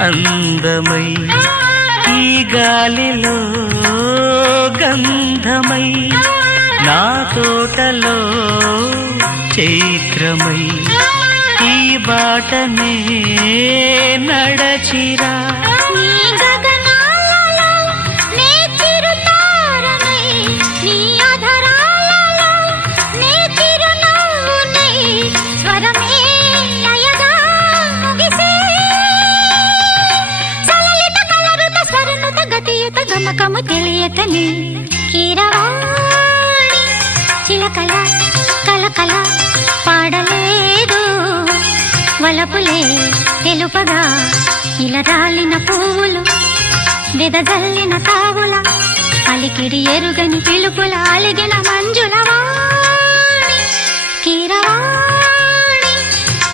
అందమై ఈ గాలిలో గంధమై నా తోటలో చైత్రమై ఈ బాటనే నడచిరా గమకము తెలియతని కీరవాణి చిలకల కలకల పాడలేదు వలపులే తెలుపగా ఇలా రాలిన పువ్వులు వెదజల్లిన తావుల అలికిడి ఎరుగని పిలుపుల అలిగిన మంజుల వాణి కీరవాణి